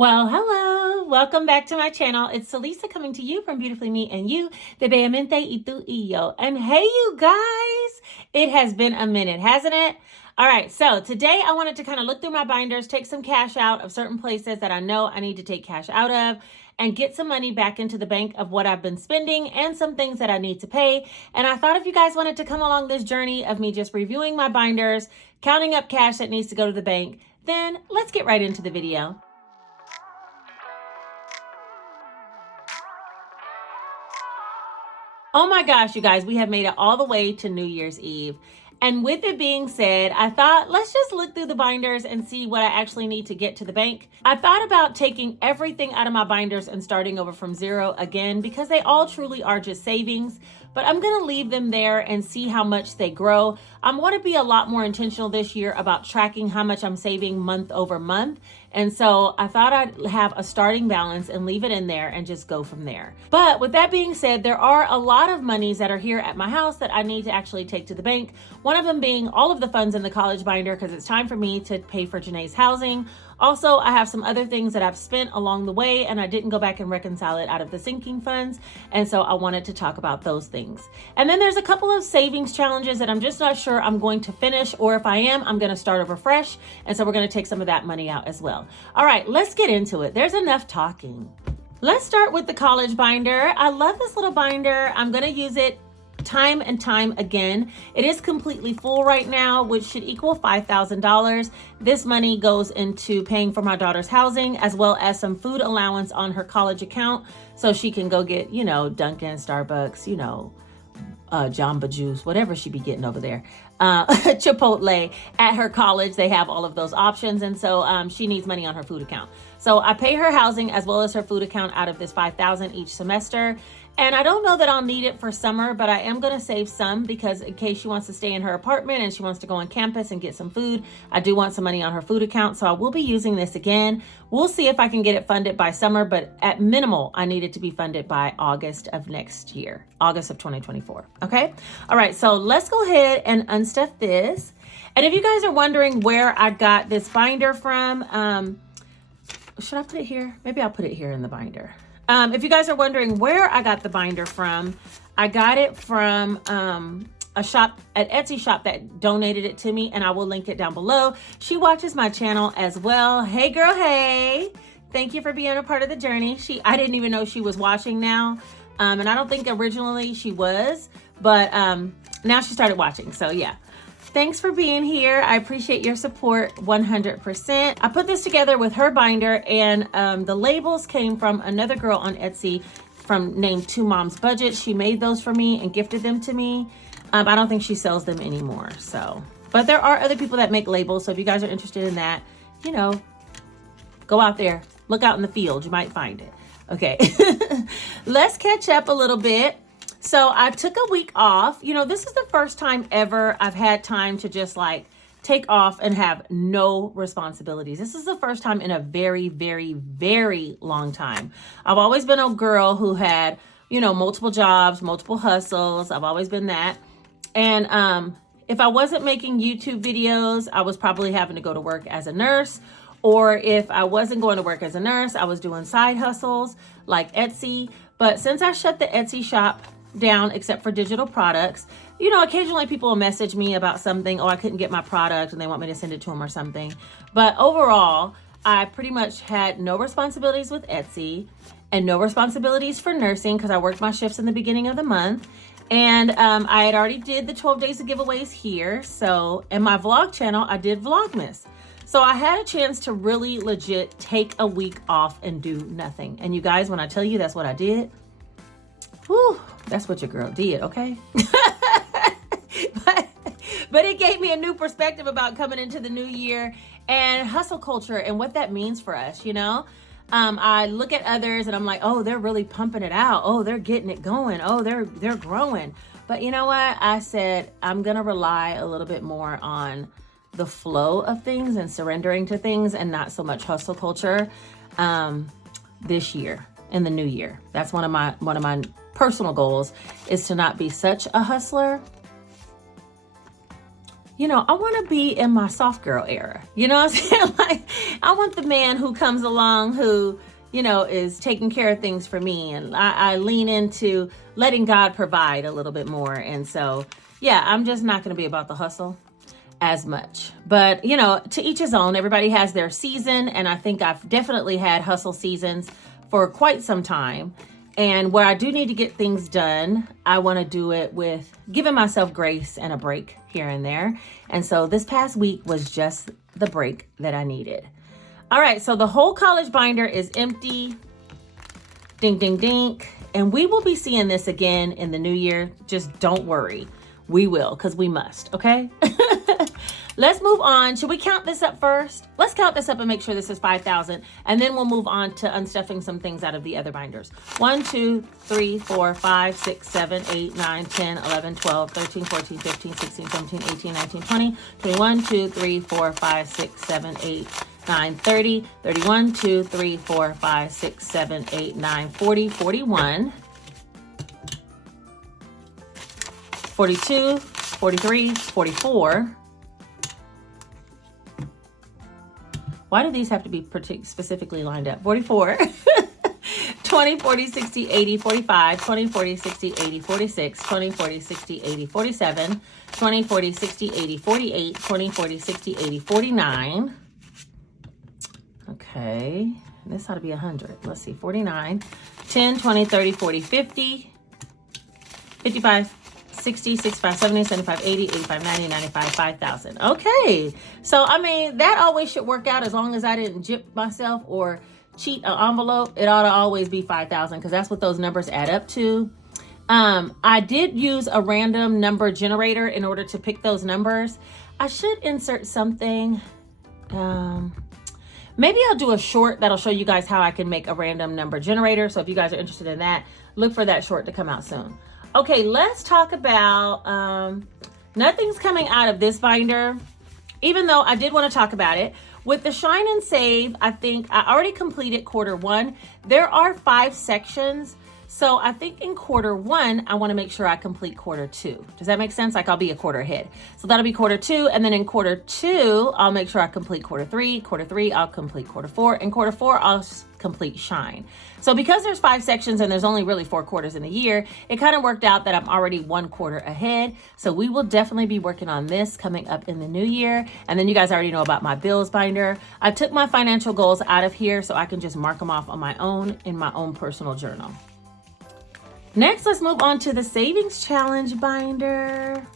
Well, hello. Welcome back to my channel. It's Celissa coming to you from Beautifully Me and You, de Bellemente y tú y yo. And hey, you guys, it has been a minute, hasn't it? All right, so today I wanted to kind of look through my binders, take some cash out of certain places that I know I need to take cash out of, and get some money back into the bank of what I've been spending and some things that I need to pay. And I thought if you guys wanted to come along this journey of me just reviewing my binders, counting up cash that needs to go to the bank, then let's get right into the video. Oh my gosh, you guys, we have made it all the way to New Year's Eve. And with it being said, I thought, let's just look through the binders and see what I actually need to get to the bank. I thought about taking everything out of my binders and starting over from zero again, because they all truly are just savings. But I'm going to leave them there and see how much they grow. I want to be a lot more intentional this year about tracking how much I'm saving month over month. And so I thought I'd have a starting balance and leave it in there and just go from there. But with that being said, there are a lot of monies that are here at my house that I need to actually take to the bank. One of them being all of the funds in the college binder, because it's time for me to pay for Janae's housing. Also, I have some other things that I've spent along the way and I didn't go back and reconcile it out of the sinking funds. And so I wanted to talk about those things. And then there's a couple of savings challenges that I'm just not sure I'm going to finish, or if I am, I'm going to start over fresh. And so we're going to take some of that money out as well. All right, let's get into it. There's enough talking. Let's start with the college binder. I love this little binder. I'm going to use it time and time again. It is completely full right now, which should equal $5,000. This money goes into paying for my daughter's housing, as well as some food allowance on her college account, so she can go get, Dunkin', Starbucks, Jamba Juice, whatever she be getting over there. Chipotle at her college. They have all of those options. And so she needs money on her food account. So I pay her housing as well as her food account out of this $5,000 each semester. And I don't know that I'll need it for summer, but I am going to save some, because in case she wants to stay in her apartment and she wants to go on campus and get some food, I do want some money on her food account. So I will be using this again. We'll see if I can get it funded by summer, but at minimal, I need it to be funded by August of next year, August of 2024. Okay. All right. So let's go ahead and unstuff this. And if you guys are wondering where I got this binder from, should I put it here? Maybe I'll put it here in the binder. If you guys are wondering where I got the binder from, I got it from a shop, an Etsy shop that donated it to me, and I will link it down below. She watches my channel as well. Hey girl, hey. Thank you for being a part of the journey. I didn't even know she was watching now. And I don't think originally she was, but now she started watching. So yeah. Thanks for being here. I appreciate your support 100%. I put this together with her binder, and the labels came from another girl on Etsy named Two Moms Budget. She made those for me and gifted them to me. I don't think she sells them anymore. But there are other people that make labels. So if you guys are interested in that, go out there, look out in the field. You might find it. Okay. Let's catch up a little bit. So I took a week off. This is the first time ever I've had time to just take off and have no responsibilities. This is the first time in a very, very, very long time. I've always been a girl who had, multiple jobs, multiple hustles. I've always been that. And if I wasn't making YouTube videos, I was probably having to go to work as a nurse. Or if I wasn't going to work as a nurse, I was doing side hustles like Etsy. But since I shut the Etsy shop down, except for digital products, occasionally people will message me about something. Oh, I couldn't get my product and they want me to send it to them or something. But overall, I pretty much had no responsibilities with Etsy and no responsibilities for nursing, because I worked my shifts in the beginning of the month. And I had already did the 12 days of giveaways here. So in my vlog channel, I did Vlogmas. So I had a chance to really legit take a week off and do nothing. And you guys, when I tell you that's what I did, whew, that's what your girl did, okay? but it gave me a new perspective about coming into the new year and hustle culture and what that means for us, I look at others and I'm like, oh, they're really pumping it out. Oh, they're getting it going. Oh, they're growing. But you know what? I said, I'm going to rely a little bit more on the flow of things and surrendering to things, and not so much hustle culture this year, in the new year. That's one of my personal goals, is to not be such a hustler. you know, I want to be in my soft girl era. You know what I'm saying? Like, I want the man who comes along who, you know, is taking care of things for me. And I lean into letting God provide a little bit more. And so, yeah, I'm just not going to be about the hustle as much. But, you know, to each his own. Everybody has their season. And I think I've definitely had hustle seasons for quite some time. And where I do need to get things done, I want to do it with giving myself grace and a break here and there. And so this past week was just the break that I needed. All right, so the whole college binder is empty. Ding, ding, ding. And we will be seeing this again in the new year. Just don't worry. We will, because we must, okay? Let's move on. Should we count this up first? Let's count this up and make sure this is 5,000. And then we'll move on to unstuffing some things out of the other binders. 1, 2, 3, 4, 5, 6, 7, 8, 9, 10, 11, 12, 13, 14, 15, 16, 17, 18, 19, 20, 21, 2, 3, 4, 5, 6, 7, 8, 9, 30, 31, 2, 3, 4, 5, 6, 7, 8, 9, 40, 41, 42, 43, 44. Why do these have to be specifically lined up? 44, 20, 40, 60, 80, 45, 20, 40, 60, 80, 46, 20, 40, 60, 80, 47, 20, 40, 60, 80, 48, 20, 40, 60, 80, 49. Okay, this ought to be 100. Let's see, 49, 10, 20, 30, 40, 50, 55, 60, 65, 70, 75, 80, 85, 90, 95, 5,000. Okay. So, I mean, that always should work out as long as I didn't gyp myself or cheat an envelope. It ought to always be 5,000 because that's what those numbers add up to. I did use a random number generator in order to pick those numbers. I should insert something. Maybe I'll do a short that'll show you guys how I can make a random number generator. So if you guys are interested in that, look for that short to come out soon. Okay, let's talk about, nothing's coming out of this binder, even though I did want to talk about it. With the Shine and Save, I think I already completed quarter 1. There are 5 sections. So I think in quarter 1, I want to make sure I complete quarter 2. Does that make sense? Like I'll be a quarter ahead. So that'll be quarter 2. And then in quarter 2, I'll make sure I complete quarter 3. Quarter 3, I'll complete quarter 4. And quarter 4, I'll complete Shine. So because there's 5 sections and there's only really 4 quarters in a year, it kind of worked out that I'm already 1 quarter ahead. So we will definitely be working on this coming up in the new year. And then you guys already know about my bills binder. I took my financial goals out of here so I can just mark them off on my own in my own personal journal. Next, let's move on to the Savings Challenge binder.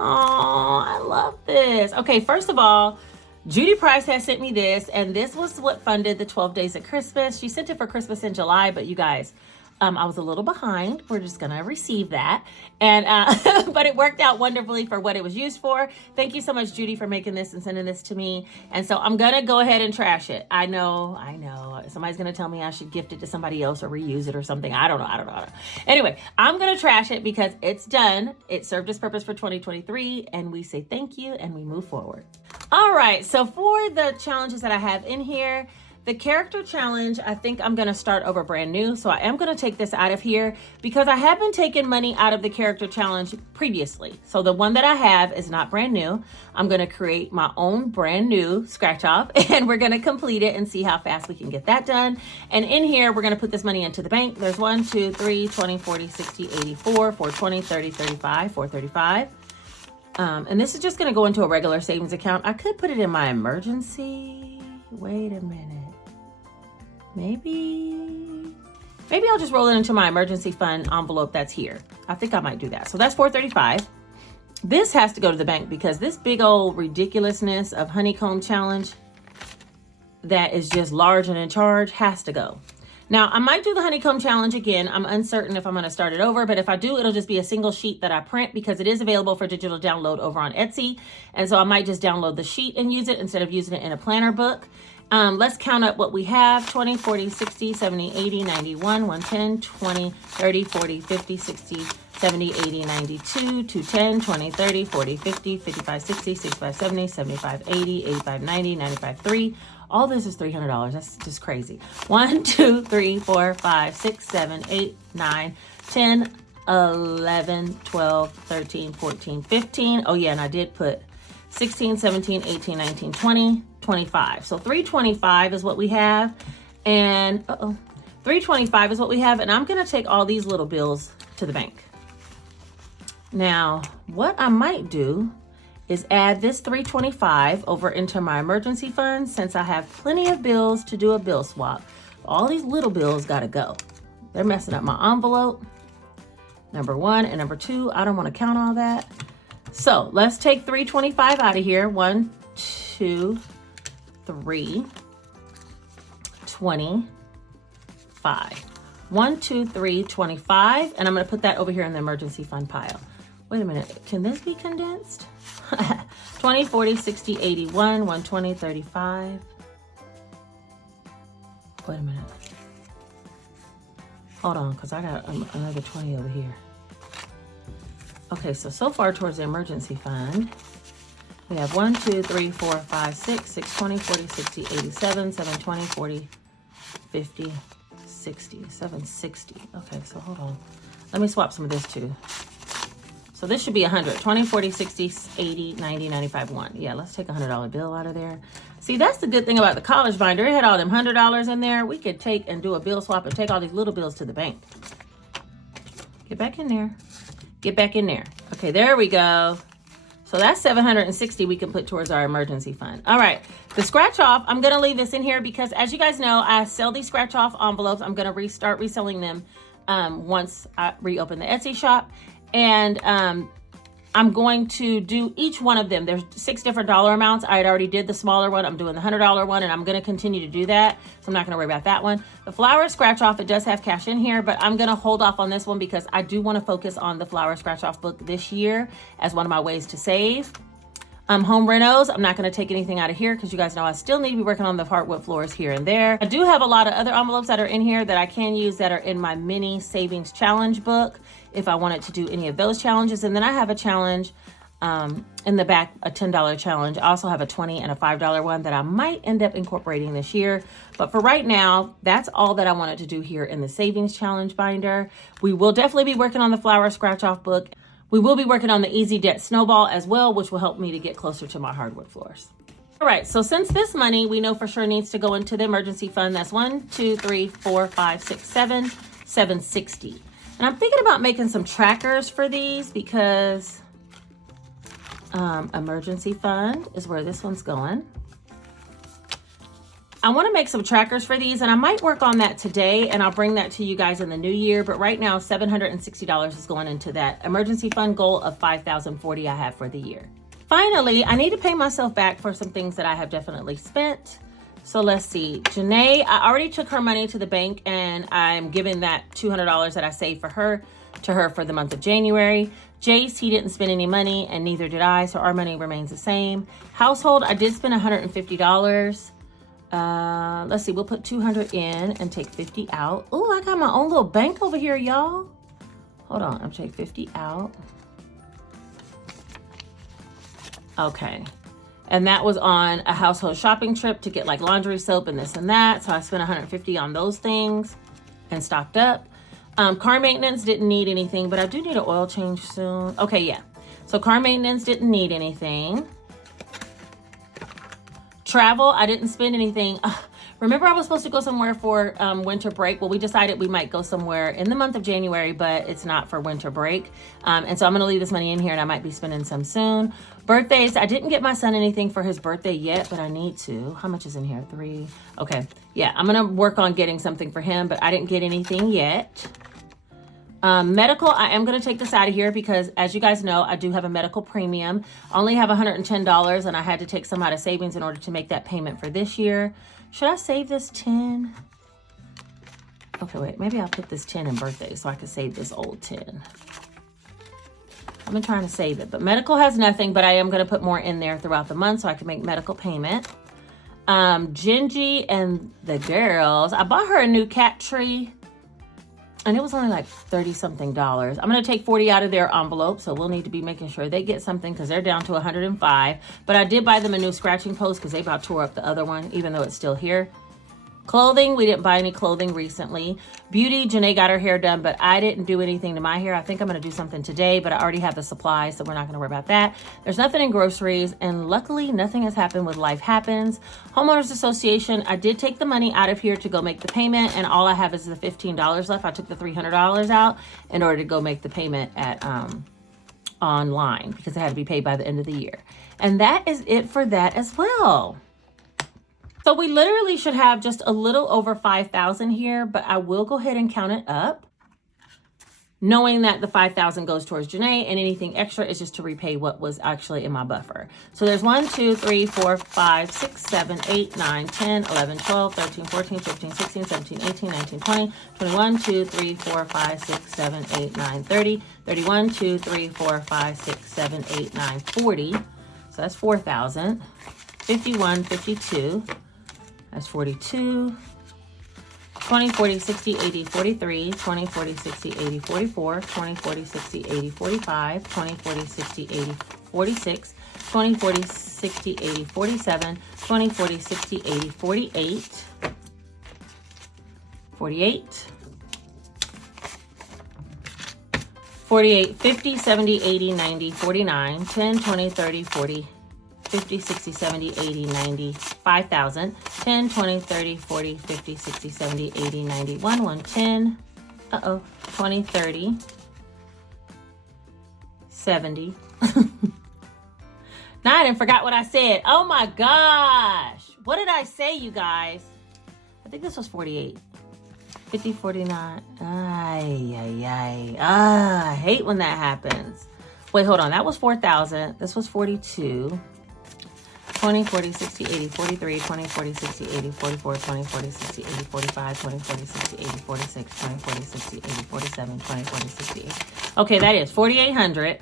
Oh, I love this. Okay, first of all, Judy Price has sent me this, and this was what funded the 12 Days of Christmas. She sent it for Christmas in July, but you guys, I was a little behind. We're just gonna receive that. And but it worked out wonderfully for what it was used for. Thank you so much, Judy, for making this and sending this to me. And so I'm gonna go ahead and trash it. I know. Somebody's gonna tell me I should gift it to somebody else or reuse it or something. I don't know. Anyway, I'm gonna trash it because it's done. It served its purpose for 2023, and we say thank you and we move forward. All right, so for the challenges that I have in here, the character challenge, I think I'm going to start over brand new. So I am going to take this out of here because I have been taking money out of the character challenge previously. So the one that I have is not brand new. I'm going to create my own brand new scratch off and we're going to complete it and see how fast we can get that done. And in here, we're going to put this money into the bank. There's 1, 2, 3, 20, 40, 60, 84, 420, 30, 35, 435. And this is just going to go into a regular savings account. I could put it in my emergency. Wait a minute. Maybe I'll just roll it into my emergency fund envelope that's here. I think I might do that. So that's $435. This has to go to the bank because this big old ridiculousness of honeycomb challenge that is just large and in charge has to go. Now, I might do the honeycomb challenge again. I'm uncertain if I'm going to start it over, but if I do, it'll just be a single sheet that I print because it is available for digital download over on Etsy. And so I might just download the sheet and use it instead of using it in a planner book. Let's count up what we have. 20, 40, 60, 70, 80, 91, 110, 20, 30, 40, 50, 60, 70, 80, 92, 210, 20, 30, 40, 50, 55, 60, 65, 70, 75, 80, 85, 90, 95, 3. All this is $300. That's just crazy. 1, 2, 3, 4, 5, 6, 7, 8, 9, 10, 11, 12, 13, 14, 15. Oh yeah, and I did put 16, 17, 18, 19, 20, 25. So $325 is what we have. And $325 is what we have. And I'm going to take all these little bills to the bank. Now, what I might do is add this $325 over into my emergency fund since I have plenty of bills to do a bill swap. All these little bills got to go. They're messing up my envelope. Number one and number two, I don't want to count all that. So let's take $325 out of here. 1, 2, 3, 25. 1, 2, 3, 25. And I'm going to put that over here in the emergency fund pile. Wait a minute. Can this be condensed? 20, 40, 60, 81, 120, 35. Wait a minute. Hold on, because I got another 20 over here. Okay, so far towards the emergency fund, we have 1, 2, 3, 4, 5, 6, 6, 20, 40, 60, 87, 720, 40, 50, 60, 760. Okay, so hold on. Let me swap some of this too. So this should be 100, 20, 40, 60, 80, 90, 95, 1. Yeah, let's take a $100 bill out of there. See, that's the good thing about the college binder. It had all them $100 in there. We could take and do a bill swap and take all these little bills to the bank. Get back in there. Get back in there. Okay, there we go. So that's $760 we can put towards our emergency fund. All right, the scratch off, I'm gonna leave this in here because as you guys know, I sell these scratch off envelopes. I'm gonna restart reselling them once I reopen the Etsy shop. And I'm going to do each one of them. There's 6 different dollar amounts. I had already did the smaller one. I'm doing the $100 one, and I'm going to continue to do that. So I'm not going to worry about that one. The flower scratch off, it does have cash in here, but I'm going to hold off on this one because I do want to focus on the flower scratch off book this year as one of my ways to save. Home renos, I'm not going to take anything out of here because you guys know I still need to be working on the hardwood floors here and there. I do have a lot of other envelopes that are in here that I can use that are in my mini savings challenge book if I wanted to do any of those challenges. And then I have a challenge in the back, a $10 challenge. I also have a $20 and a $5 one that I might end up incorporating this year. But for right now, that's all that I wanted to do here in the savings challenge binder. We will definitely be working on the flower scratch off book. We will be working on the Easy Debt Snowball as well, which will help me to get closer to my hardwood floors. All right, so since this money we know for sure needs to go into the emergency fund, that's 1, 2, 3, 4, 5, 6, 7, 760. And I'm thinking about making some trackers for these because emergency fund is where this one's going. I want to make some trackers for these, and I might work on that today, and I'll bring that to you guys in the new year. But right now, $760 is going into that emergency fund goal of $5,040 I have for the year. Finally, I need to pay myself back for some things that I have definitely spent. So let's see. Janae, I already took her money to the bank, and I'm giving that $200 that I saved for her to her for the month of January. Jace, he didn't spend any money, and neither did I, so our money remains the same. Household, I did spend $150. Let's see, we'll put 200 in and take 50 out. Oh, I got my own little bank over here, y'all. Hold on, I'm taking 50 out. Okay. And that was on a household shopping trip to get like laundry soap and this and that. So I spent 150 on those things and stocked up. Car maintenance didn't need anything, but I do need an oil change soon. Okay, yeah. So car maintenance didn't need anything. Travel, I didn't spend anything. Remember I was supposed to go somewhere for winter break? Well, we decided we might go somewhere in the month of January, but it's not for winter break. And so I'm gonna leave this money in here and I might be spending some soon. Birthdays, I didn't get my son anything for his birthday yet, but I need to. How much is in here? 3. Okay, yeah, I'm gonna work on getting something for him, but I didn't get anything yet. Medical, I am going to take this out of here because as you guys know, I do have a medical premium. I only have $110 and I had to take some out of savings in order to make that payment for this year. Should I save this 10? Okay, wait, maybe I'll put this 10 in birthday so I can save this old 10. I've been trying to save it, but medical has nothing, but I am going to put more in there throughout the month so I can make medical payment. Gingy and the girls, I bought her a new cat tree. And it was only like 30 something. I'm going to take 40 out of their envelope. So we'll need to be making sure they get something because they're down to 105. But I did buy them a new scratching post because they about tore up the other one, even though it's still here. Clothing, we didn't buy any clothing recently. Beauty, Janae got her hair done, but I didn't do anything to my hair. I think I'm going to do something today, but I already have the supplies, so we're not going to worry about that. There's nothing in groceries, and luckily nothing has happened with Life Happens. Homeowners Association, I did take the money out of here to go make the payment, and all I have is the $15 left. I took the $300 out in order to go make the payment at online because it had to be paid by the end of the year. And that is it for that as well. So we literally should have just a little over 5,000 here, but I will go ahead and count it up, knowing that the 5,000 goes towards Janae and anything extra is just to repay what was actually in my buffer. So there's 1, 2, 3, 4, 5, 6, 7, 8, 9, 10, 11, 12, 13, 14, 15, 16, 17, 18, 19, 20, 21, 2, 3, 4, 5, 6, 7, 8, 9, 30, 31, 2, 3, 4, 5, 6, 7, 8, 9, 40. So that's 4,000. 51, 52. That's 42, 20, 40, 60, 80, 43, 20, 40, 60, 80, 44, 20, 40, 60, 80, 45, 20, 40, 60, 80, 46, 20, 40, 60, 80, 47, 20, 40, 60, 80, 48, 48, 48, 50, 70, 80, 90, 49, 10, 20, 30, 40, 50, 60, 70, 80, 90, 5,000, 10, 20, 30, 40, 50, 60, 70, 80, 90, 110, 20, 30, 70. Now I didn't forgot what I said. Oh my gosh. What did I say, you guys? I think this was 48. 50, 49. I hate when that happens. Wait, hold on. That was 4,000. This was 42. 20, 40, 60, 80, 43, 20, 40, 60, 80, 44, 20, 40, 60, 80, 45, 20, 40, 60, 80, 46, 20, 40, 60, 80, 47, 20, 40, 60, 80. Okay, that is 4,800.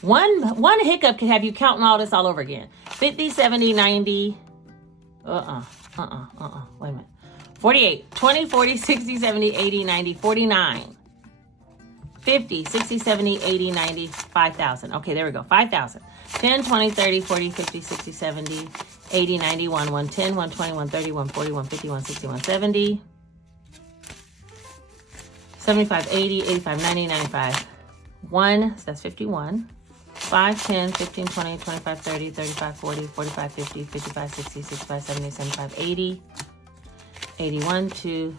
One hiccup can have you counting all this all over again. 50, 70, 90. Wait a minute. 48, 20, 40, 60, 70, 80, 90, 49. 50, 60, 70, 80, 90, 5,000. Okay, there we go. 5,000. 10, 20, 30, 40, 50, 60, 70, 80, 91, 110, 120, 130, 140, 150, 160, 170, 75, 80, 85, 90, 95, 1, so that's 51, 5, 10, 15, 20, 25, 30, 35, 40, 45, 50, 55, 60, 65, 70, 75, 80, 81, 2,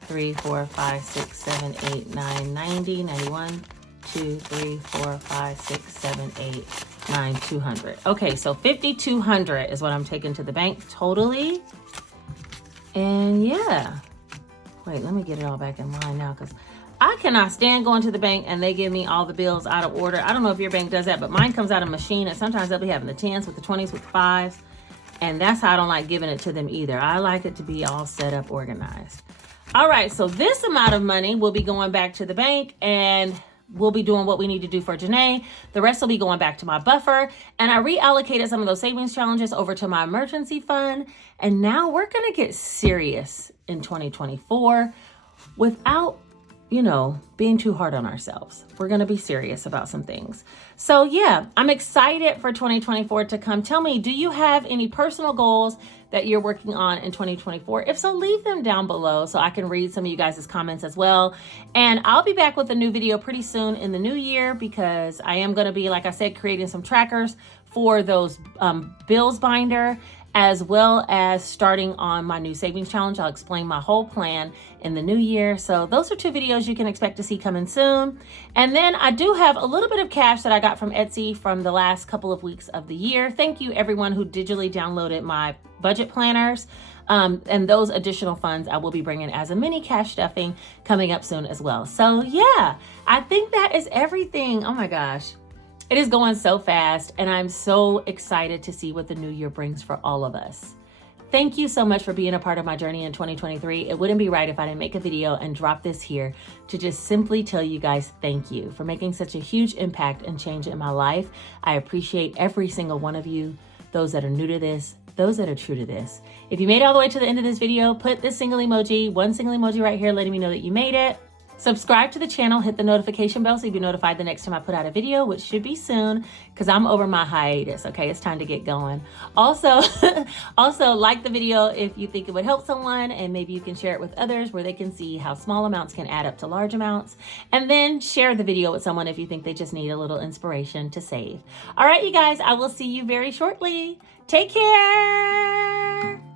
3, 4, 5, 6, 7, 8, 9, 90, 91, 2, 3, 4, 5, 6, 7, 8, 9, 200. Okay, so 5,200 is what I'm taking to the bank totally. And yeah, wait, let me get it all back in line now because I cannot stand going to the bank and they give me all the bills out of order. I don't know if your bank does that, but mine comes out of a machine and sometimes they'll be having the 10s with the 20s with the 5s. And that's how I don't like giving it to them either. I like it to be all set up, organized. All right, so this amount of money will be going back to the bank and we'll be doing what we need to do for Janae. The rest will be going back to my buffer. And I reallocated some of those savings challenges over to my emergency fund. And now we're going to get serious in 2024 without, being too hard on ourselves. We're going to be serious about some things. So yeah, I'm excited for 2024 to come. Tell me, do you have any personal goals that you're working on in 2024? If so, leave them down below so I can read some of you guys' comments as well. And I'll be back with a new video pretty soon in the new year because I am going to be, like I said, creating some trackers for those bills binder, as well as starting on my new savings challenge. I'll explain my whole plan in the new year. So those are 2 videos you can expect to see coming soon. And then I do have a little bit of cash that I got from Etsy from the last couple of weeks of the year. Thank you everyone who digitally downloaded my budget planners. And those additional funds I will be bringing as a mini cash stuffing coming up soon as well. So yeah, I think that is everything. Oh my gosh. It is going so fast and I'm so excited to see what the new year brings for all of us. Thank you so much for being a part of my journey in 2023. It wouldn't be right if I didn't make a video and drop this here to just simply tell you guys thank you for making such a huge impact and change in my life. I appreciate every single one of you, those that are new to this, those that are true to this. If you made it all the way to the end of this video, put this single emoji, one single emoji right here letting me know that you made it. Subscribe to the channel, hit the notification bell so you get notified the next time I put out a video, which should be soon because I'm over my hiatus, okay? It's time to get going. Also, like the video if you think it would help someone, and maybe you can share it with others where they can see how small amounts can add up to large amounts. And then share the video with someone if you think they just need a little inspiration to save. All right, you guys, I will see you very shortly. Take care.